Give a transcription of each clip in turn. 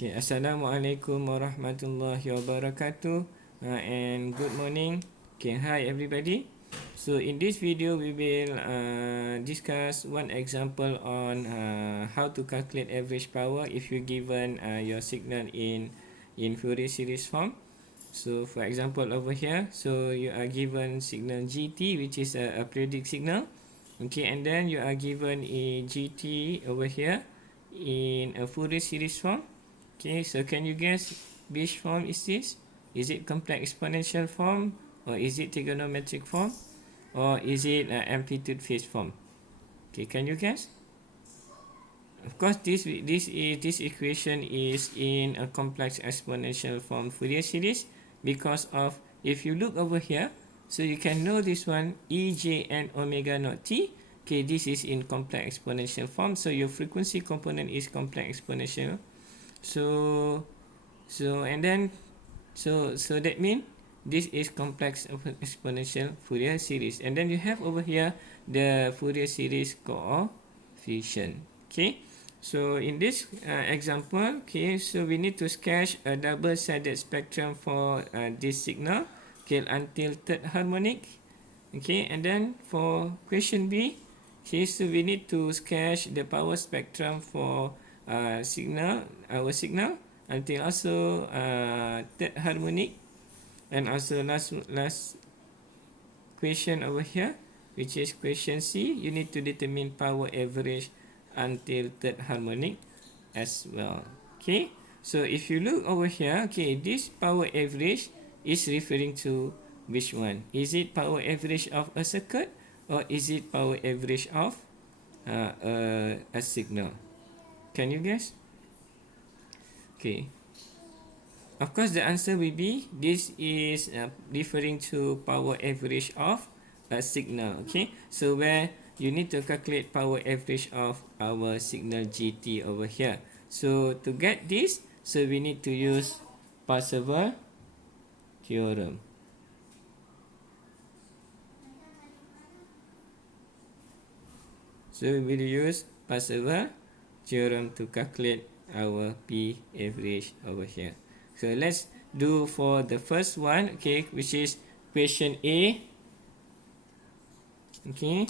Okay, Assalamualaikum warahmatullahi wabarakatuh, and good morning. Okay, hi everybody. So in this video we will discuss one example on how to calculate average power if you given your signal in Fourier series form. So for example over here, so you are given signal GT, which is a periodic signal. Okay, and then you are given a GT over here in a Fourier series form. Okay, so can you guess which form is this? Is it complex exponential form, or is it trigonometric form, or is it amplitude phase form? Okay, can you guess? Of course, this equation is in a complex exponential form Fourier series, because of, if you look over here, so you can know this one e, j and omega naught t. Okay, this is in complex exponential form, so your frequency component is complex exponential. So and then that means this is complex exponential Fourier series, and then you have over here the Fourier series coefficient. Okay, so in this example, okay, so we need to sketch a double-sided spectrum for this signal, okay, until third harmonic. Okay, and then for question B, okay, so we need to sketch the power spectrum for our signal until also third harmonic, and also last question over here, which is question C, you need to determine power average until third harmonic as well. Okay, so if you look over here, okay, this power average is referring to which one? Is it power average of a circuit, or is it power average of a signal? Can you guess? Okay, of course the answer will be this is referring to power average of a signal. Okay, so where you need to calculate power average of our signal GT over here. So to get this, so we need to use Parseval theorem. So we will use Parseval theorem to calculate our P average over here. So let's do for the first one, okay, which is question A. Okay,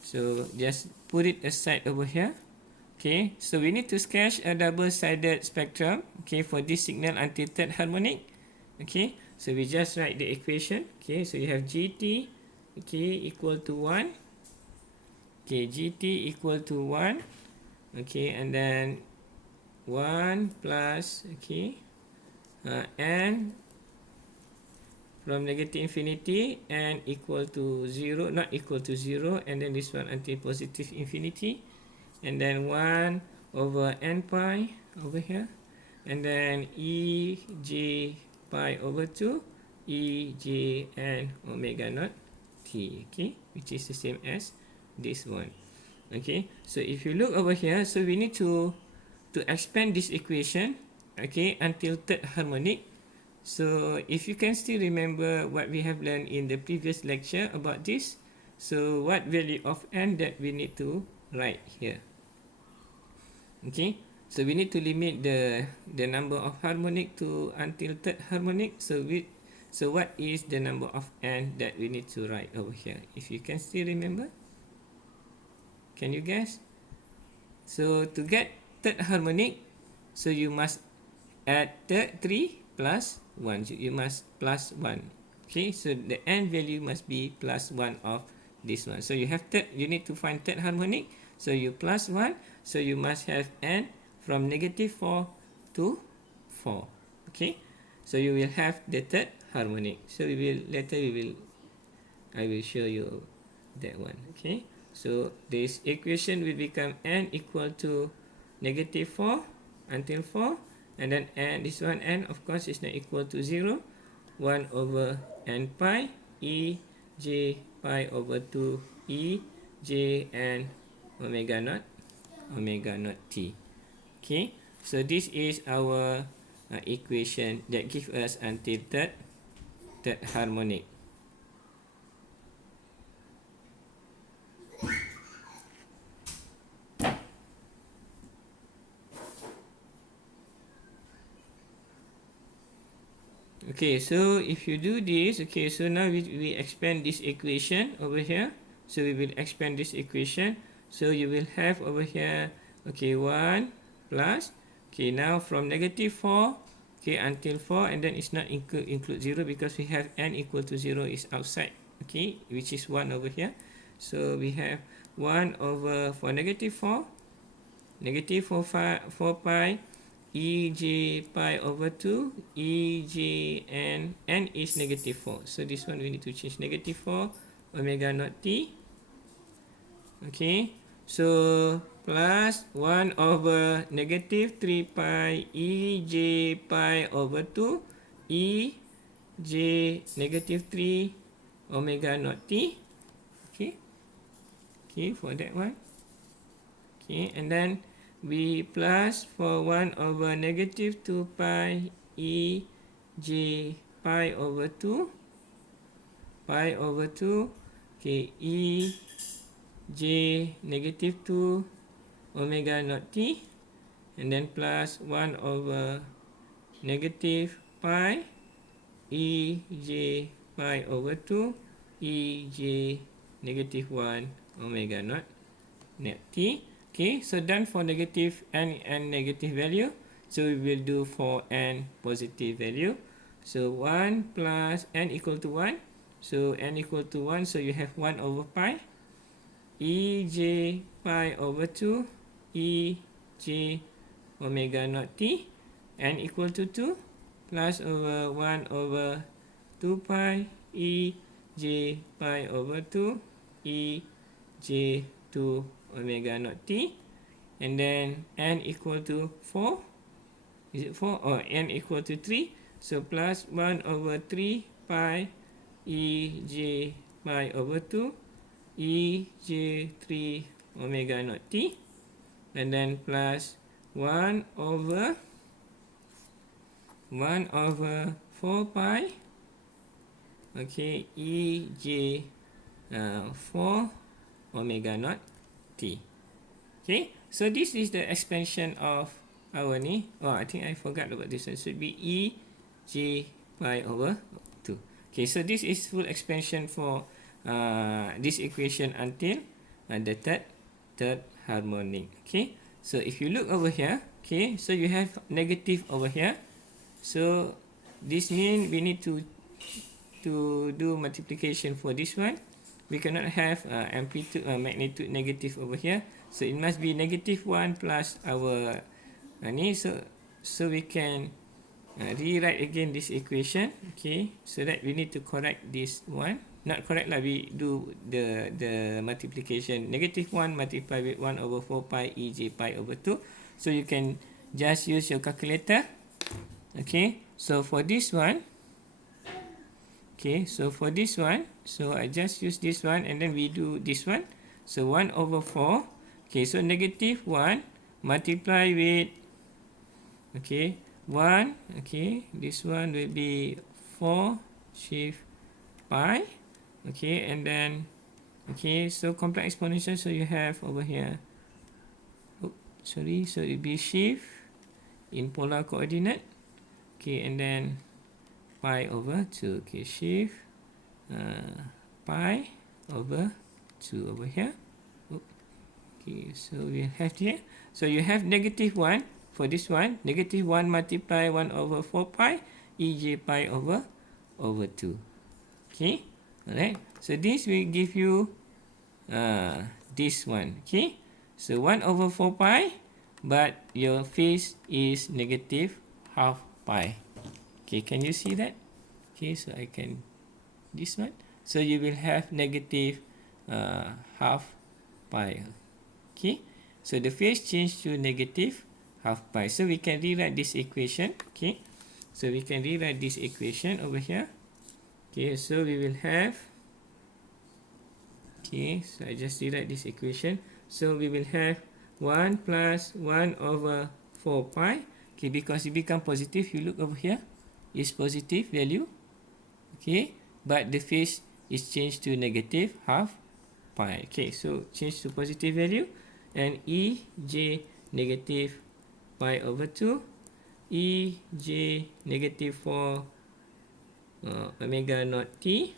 so just put it aside over here. Okay, so we need to sketch a double-sided spectrum, okay, for this signal until third harmonic. Okay, so we just write the equation. Okay, so you have GT, okay, equal to 1. Okay, GT equal to 1. Okay, and then 1 plus, okay, n from negative infinity and equal to 0, not equal to 0, and then this one until positive infinity, and then 1 over n pi over here, and then e j pi over 2 e j n omega naught t, okay, which is the same as this one. Okay, so if you look over here, so we need to expand this equation, okay, until third harmonic. So if you can still remember what we have learned in the previous lecture about this, so what value of n that we need to write here? Okay, so we need to limit the number of harmonic to until third harmonic. So what is the number of n that we need to write over here? If you can still remember, can you guess? So to get third harmonic, so you must add 3 plus 1. You must plus 1. Okay, so the n value must be plus 1 of this one. So you have you need to find third harmonic. So you plus 1. So you must have n from negative 4 to 4. Okay, so you will have the third harmonic. So I will show you that one. Okay, so this equation will become n equal to negative 4 until 4. And then n, this one n of course is not equal to 0. 1 over n pi e j pi over 2 e j n omega naught t. Okay, so this is our equation that gives us until third harmonic. Okay, so if you do this, okay, so now we expand this equation over here. So we will expand this equation. So you will have over here, okay, 1 plus, okay, now from negative 4, okay, until 4, and then it's not include 0 because we have n equal to 0 is outside, okay, which is 1 over here. So we have 1 over, for negative 4, negative 4 pi e j pi over 2 e j n is negative 4. So this one we need to change negative 4 omega naught t. Okay, so plus 1 over negative 3 pi e j pi over 2 e j negative 3 omega naught t. Okay, okay, for that one. Okay, and then we plus for 1 over negative 2 pi e j pi over 2 okay, e j negative 2 omega naught t, and then plus 1 over negative pi e j pi over 2 e j negative 1 omega naught t. Okay, so done for negative n and negative value. So we will do for n positive value. So 1 plus n equal to 1. So n equal to 1, so you have 1 over pi e j pi over 2 e j omega naught t, n equal to 2, plus over 1 over 2 pi e j pi over 2 e j 2 omega naught t, and then n equal to 4. Is it 4 or n equal to 3? So plus 1 over 3 pi e j pi over 2 e j 3 omega naught t, and then plus 1 over 4 pi, okay, e j 4 omega naught t. Okay, so this is the expansion of our ni. Oh, I think I forgot about this one. It should be e j pi over 2. Okay, so this is full expansion for this equation until the third harmonic. Okay, so if you look over here, okay, so you have negative over here. So this means we need to do multiplication for this one. We cannot have amplitude magnitude negative over here, so it must be negative 1 plus our ni. So we can rewrite again this equation. Okay, so that we need to correct this one. Not correct lah, we do the multiplication. Negative 1 multiplied with 1 over 4 pi e j pi over 2. So you can just use your calculator. Okay, so for this one, okay, so for this one, so I just use this one and then we do this one. So 1 over 4. Okay, so negative 1 multiply with, okay, 1. Okay, this one will be 4 shift pi. Okay, and then, okay, so complex exponential, so you have over here, oh, sorry, so it will be shift in polar coordinate. Okay, and then pi over 2. Okay, shift pi over 2 over here. Okay, so we have here. So you have negative 1 for this one. Negative 1 multiply 1 over 4 pi e j pi over 2. Okay, alright. So this will give you this one. Okay, so 1 over 4 pi, but your phase is negative half pi. Okay, can you see that? Okay, so I can, this one. So you will have negative half pi. Okay, so the phase change to negative half pi. So we can rewrite this equation. Okay, so we can rewrite this equation over here. Okay, so we will have, okay, so I just rewrite this equation. So we will have 1 plus 1 over 4 pi. Okay, because it become positive, you look over here, is positive value. Okay, but the phase is changed to negative half pi. Okay, so change to positive value, and e j negative pi over 2 e j negative 4 omega naught t.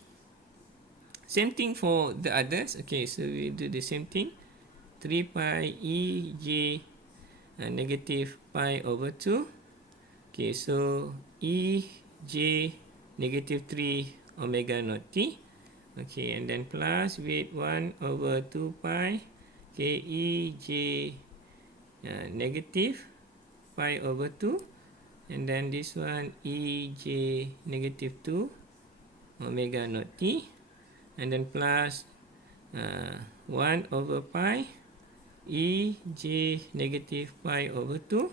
Same thing for the others. Okay, so we do the same thing. 3 pi e j negative pi over 2. Okay, so e j negative 3 omega naught t. Okay, and then plus with 1 over 2 pi k e j negative pi over 2, and then this one e j negative 2 omega naught t, and then plus 1 over pi e j negative pi over 2,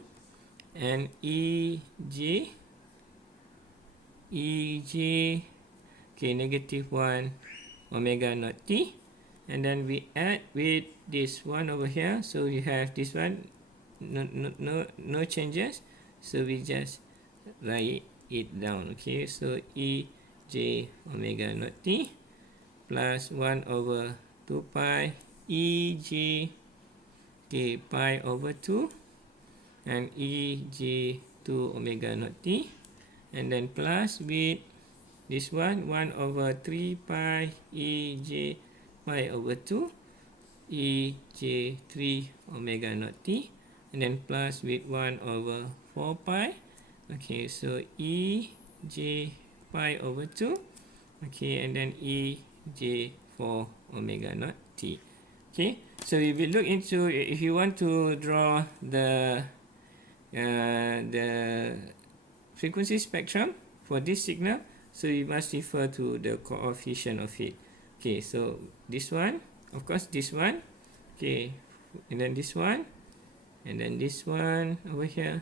and e j okay, negative 1 omega naught t, and then we add with this one over here, so we have this one, no changes, so we just write it down. Okay, so e j omega naught t plus 1 over 2 pi e j k pi over 2, and e j 2 omega naught t, and then plus with this one 1 over 3 pi e j pi over 2 e j 3 omega naught t, and then plus with 1 over 4 pi. Okay, so e j pi over 2. Okay, and then e j 4 omega naught t. Okay, so we will look into, if you want to draw the frequency spectrum for this signal, so you must refer to the coefficient of it. Okay, so this one, of course this one, okay, and then this one, and then this one over here,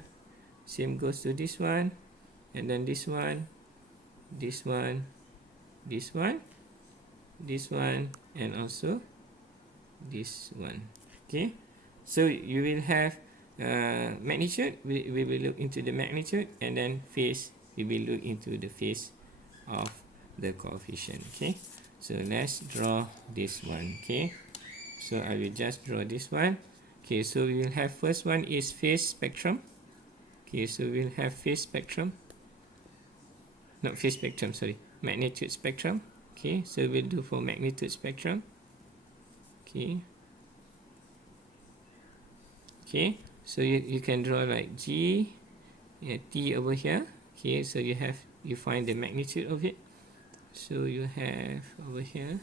same goes to this one, and then this one, this one, this one, this one, and also this one. Okay, so you will have magnitude, we will look into the magnitude, and then phase, we will look into the phase of the coefficient. Okay, so let's draw this one. Okay, so I will just draw this one. Okay, so we will have, first one is phase spectrum. Okay, so we will have phase spectrum, not phase spectrum, sorry, magnitude spectrum. Okay, so we'll do for magnitude spectrum. Okay, okay, so you can draw like G, T over here. Okay, so you find the magnitude of it. So you have over here.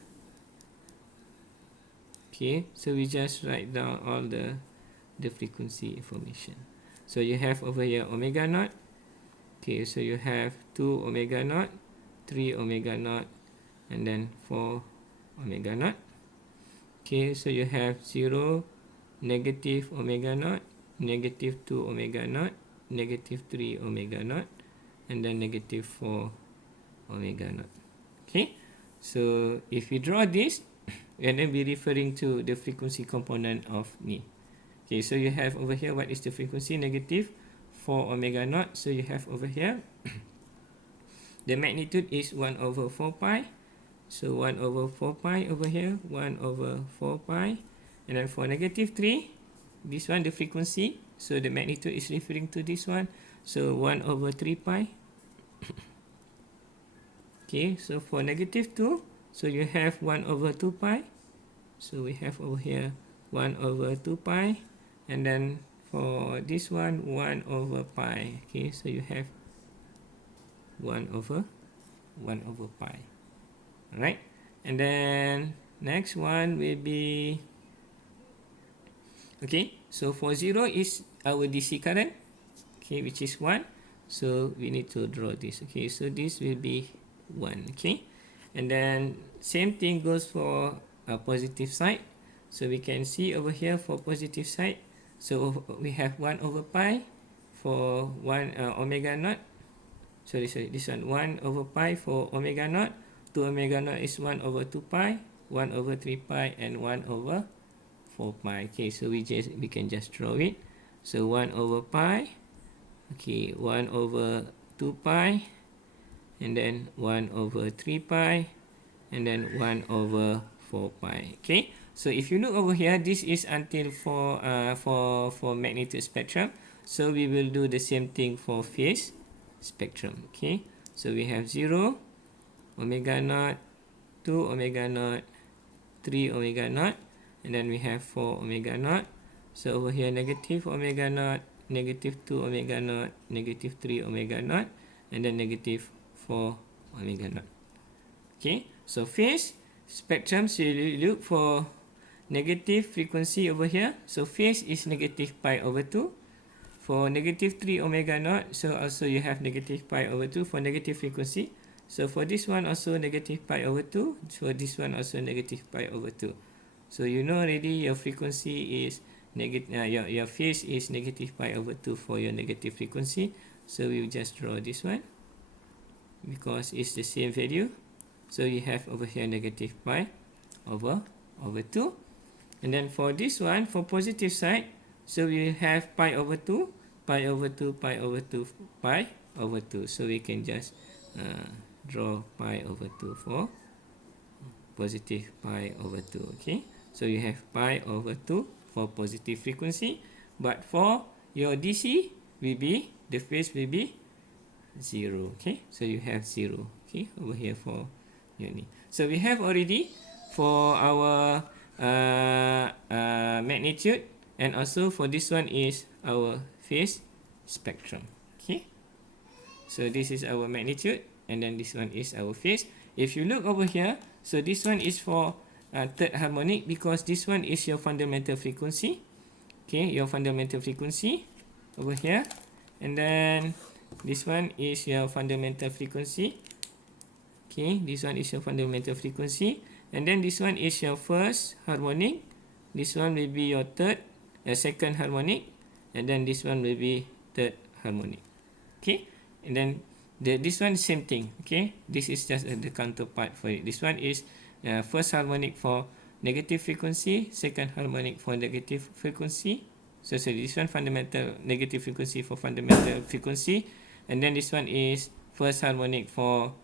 Okay, so we just write down all the frequency information. So you have over here omega naught. Okay, so you have 2 omega naught, 3 omega naught, and then 4 omega naught. Okay, so you have 0, negative omega naught, negative 2 omega naught, negative 3 omega naught, and then negative 4 omega naught. Okay, so if we draw this, and then be referring to the frequency component of me. Okay, so you have over here, what is the frequency? Negative 4 omega naught. So you have over here, the magnitude is 1 over 4 pi. So 1 over 4 pi over here, 1 over 4 pi. And then for negative 3, this one, the frequency, so the magnitude is referring to this one. So 1 over 3 pi. Okay, so for negative 2, so you have 1 over 2 pi. So we have over here 1 over 2 pi. And then for this one, 1 over pi. Okay, so you have 1 over pi. Alright, and then next one will be, okay, so for 0 is our DC current, okay, which is 1. So we need to draw this. Okay, so this will be 1. Okay, and then same thing goes for a positive side. So we can see over here for positive side, so we have 1 over pi for 1 omega naught. Sorry, this one 1 over pi for omega naught. 2 omega naught is 1 over 2 pi, 1 over 3 pi, and 1 over 4 pi. Okay, so we can just draw it. So 1 over pi, okay, 1 over 2 pi, and then 1 over 3 pi, and then 1 over 4 pi. Okay, so if you look over here, this is until for magnitude spectrum. So we will do the same thing for phase spectrum. Okay, so we have 0, omega naught, 2 omega naught, 3 omega naught, and then we have 4 omega naught. So over here negative omega naught, negative 2 omega naught, negative 3 omega naught, and then negative 4 omega naught. Okay, so phase spectrum, so you look for negative frequency over here. So phase is negative pi over 2. For negative 3 omega naught, so also you have negative pi over 2 for negative frequency. So for this one also negative pi over 2. For this one also negative pi over 2. So you know already your frequency is negative, your phase is negative pi over 2 for your negative frequency. So we will just draw this one because it's the same value. So you have over here negative pi over 2. And then for this one, for positive side, so we have pi over 2, pi over 2, pi over 2, pi over 2. So we can just draw pi over 2 for positive pi over 2. Okay, so you have pi over 2 for positive frequency. But for your DC, will be, the phase will be 0. Okay, so you have 0. Okay, over here for uni. So we have already for our magnitude, and also for this one is our phase spectrum. Okay, so this is our magnitude, and then this one is our phase. If you look over here, so this one is for third harmonic because this one is your fundamental frequency. Okay, your fundamental frequency over here, and then this one is your fundamental frequency. Okay, this one is your fundamental frequency, and then this one is your first harmonic. This one will be your second harmonic, and then this one will be third harmonic. Okay, and then this one same thing. Okay, this is just the counterpart for it. This one is first harmonic for negative frequency, second harmonic for negative frequency. So this one fundamental negative frequency for fundamental frequency, and then this one is first harmonic for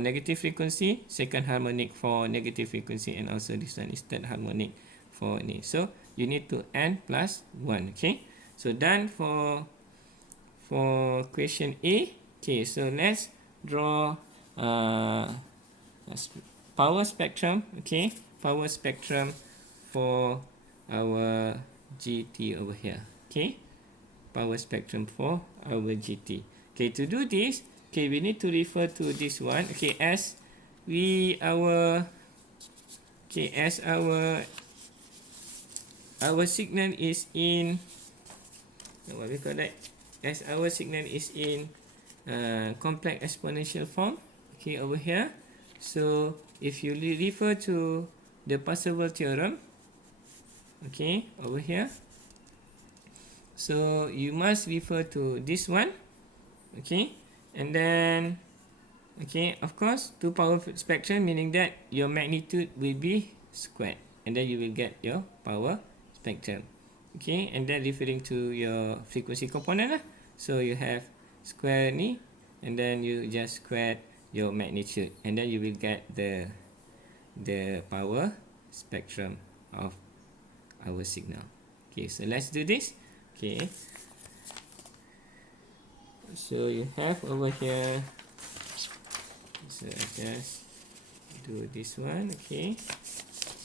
negative frequency, second harmonic for negative frequency, and also this one is third harmonic for ini. So you need to n plus 1. Okay, so done for question A. Okay, so let's draw power spectrum. Okay, power spectrum for our GT over here. Okay, power spectrum for our GT. Okay, to do this, okay, we need to refer to this one. Okay, as our signal is in what we call that, as our signal is in complex exponential form. Okay, over here, so if you refer to the Parseval theorem, okay, over here, so you must refer to this one. Okay, and then okay, of course, two power spectrum, meaning that your magnitude will be squared, and then you will get your power spectrum. Okay, and then referring to your frequency component lah. So you have square ni, and then you just square your magnitude, and then you will get the power spectrum of our signal. Okay, so let's do this. Okay, so you have over here, so I just do this one. Okay,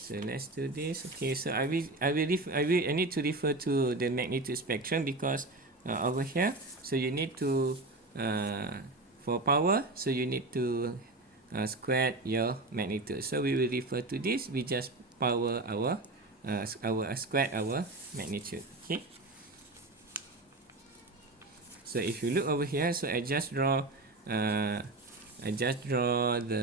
so let's do this. Okay, so I need to refer to the magnitude spectrum because over here, so you need to for power, so you need to square your magnitude. So we will refer to this. We just power our square our magnitude. Okay, so if you look over here, so I just draw the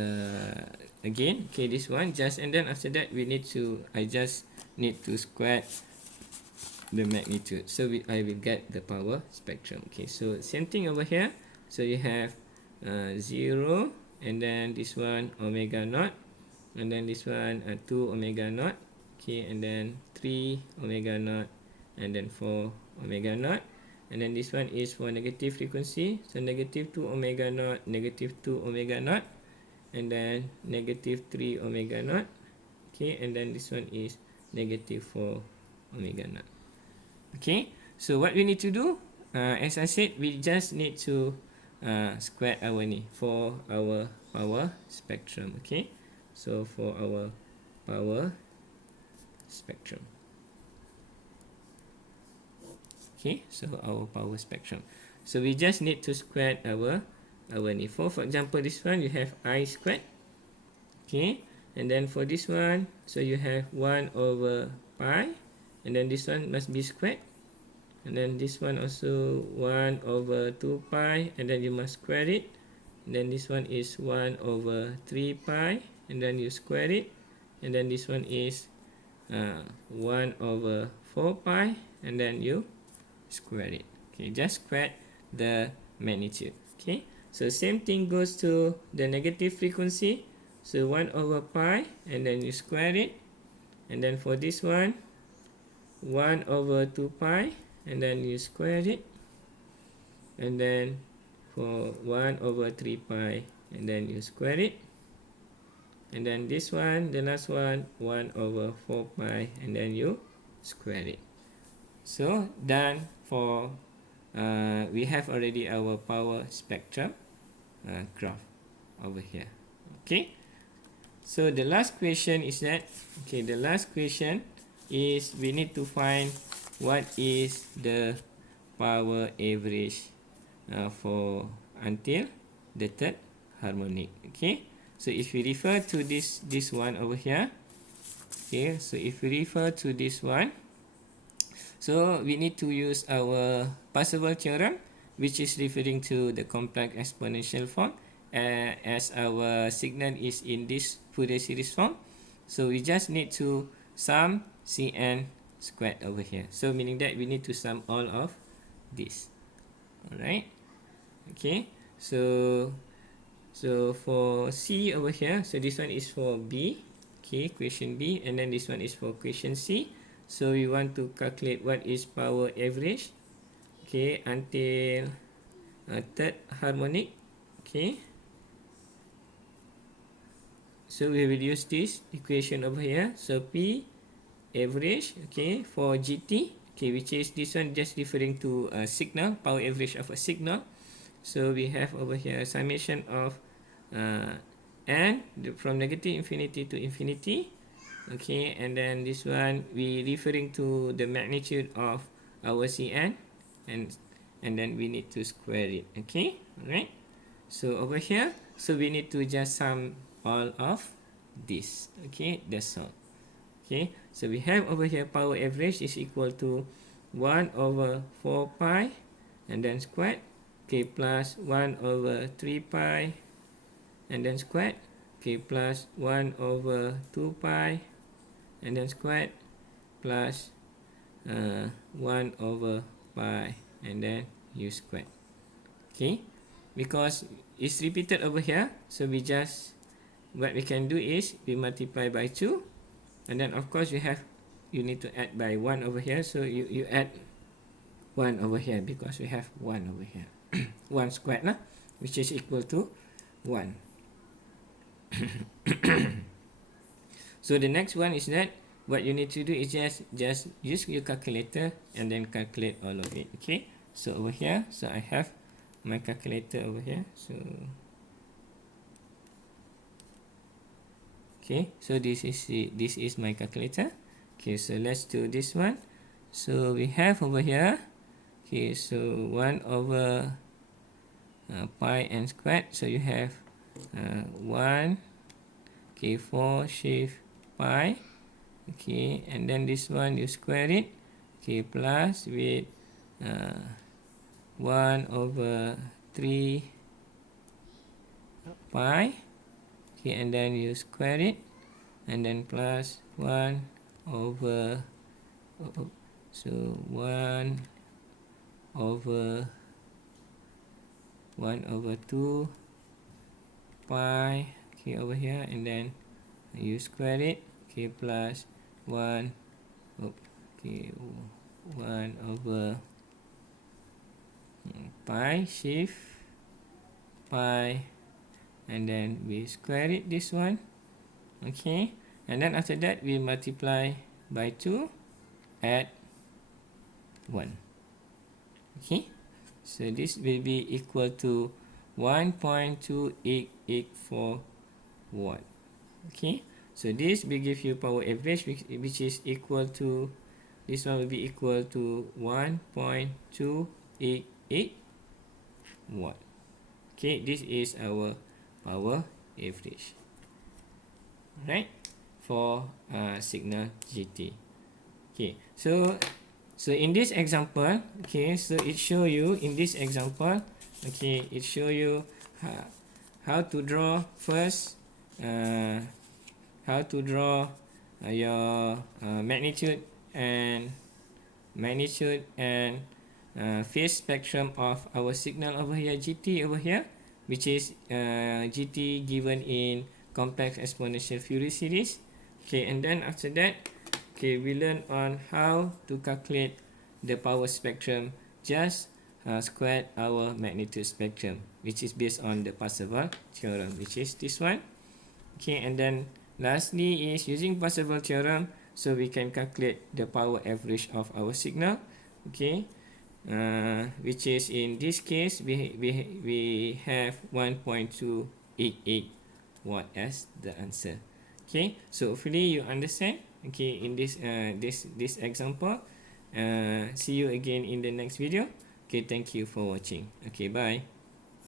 again. Okay, this one just, and then after that I just need to square the magnitude. So I will get the power spectrum. Okay, so same thing over here. So you have 0, and then this one omega naught, and then this one 2 omega naught. Okay, and then 3 omega naught, and then 4 omega naught. And then this one is for negative frequency, so negative 2 omega naught, negative 2 omega naught, and then negative 3 omega naught. Okay, and then this one is negative 4 omega naught. Okay, so what we need to do, as I said, we just need to square our ni, for our power spectrum. Okay, so for our power spectrum. Okay, so our power spectrum. So we just need to square our ni. For example, this one you have I squared. Okay, and then for this one, so you have 1 over pi, and then this one must be squared, and then this one also 1 over 2 pi, and then you must square it, and then this one is 1 over 3 pi, and then you square it, and then this one is 1 over 4 pi, and then you square it. Okay, just square the magnitude. Okay, so same thing goes to the negative frequency. So 1 over pi, and then you square it, and then for this one 1 over 2 pi, and then you square it, and then for 1 over 3 pi, and then you square it, and then this one, the last one, 1 over 4 pi, and then you square it. So done for we have already our power spectrum graph over here. Okay, so the last question is that, okay, the last question is we need to find what is the power average for until the third harmonic. Okay, so if we refer to this one over here, okay, so if we refer to this one, so we need to use our Parseval theorem, which is referring to the complex exponential form, as our signal is in this Fourier series form. So we just need to sum Cn squared over here. So meaning that we need to sum all of this. Alright. Okay. So for C over here, so this one is for B. Okay, equation B, and then this one is for equation C. So we want to calculate what is power average, okay, until third harmonic. Okay, so we will use this equation over here. So P average, okay, for GT, okay, which is this one just referring to a signal, power average of a signal. So we have over here a summation of n from negative infinity to infinity. Okay, and then this one we referring to the magnitude of our Cn, and then we need to square it. Okay, alright. So over here, so we need to just sum all of this. Okay, that's all. Okay, so we have over here power average is equal to 1 over 4 pi, and then squared, okay, plus 1 over 3 pi, and then squared, okay, plus 1 over 2 pi, and then squared, plus 1 over pi, and then you squared. Okay, because it's repeated over here, so we just, what we can do is we multiply by 2, and then of course you need to add by 1 over here, so you add 1 over here because we have 1 over here. 1 squared lah, which is equal to 1. So the next one is that what you need to do is just use your calculator and then calculate all of it. Okay, so over here, so I have my calculator over here. So okay, so this is my calculator. Okay, so let's do this one. So we have over here, okay, so 1 over pi n squared, so you have 1, okay, 4 shift pi, okay, and then this one you square it, okay, plus with 1 over 3 pi, okay, and then you square it, and then plus 1 over so 1 over 2 pi, okay, over here, and then you square it, okay, plus 1 okay, 1 over pi shift pi, and then we square it this one, okay, and then after that we multiply by 2, add 1. Okay, so this will be equal to 1.2884 watt. Okay, so this will give you power average, which is equal to, this one will be equal to 1.288 watt. Okay, this is our power average, right, for signal GT. Okay, so in this example, okay, so it show you in this example, okay, it show you how to draw first, how to draw your magnitude and phase spectrum of our signal over here, GT over here, which is GT given in complex exponential Fourier series. Okay, and then after that, okay, we learn on how to calculate the power spectrum, just squared our magnitude spectrum, which is based on the Parseval theorem, which is this one. Okay, and then lastly is using Parseval theorem, so we can calculate the power average of our signal. Okay, which is in this case we have 1.288 watt as the answer. Okay, so hopefully you understand. Okay, in this example, see you again in the next video. Okay, thank you for watching. Okay, bye.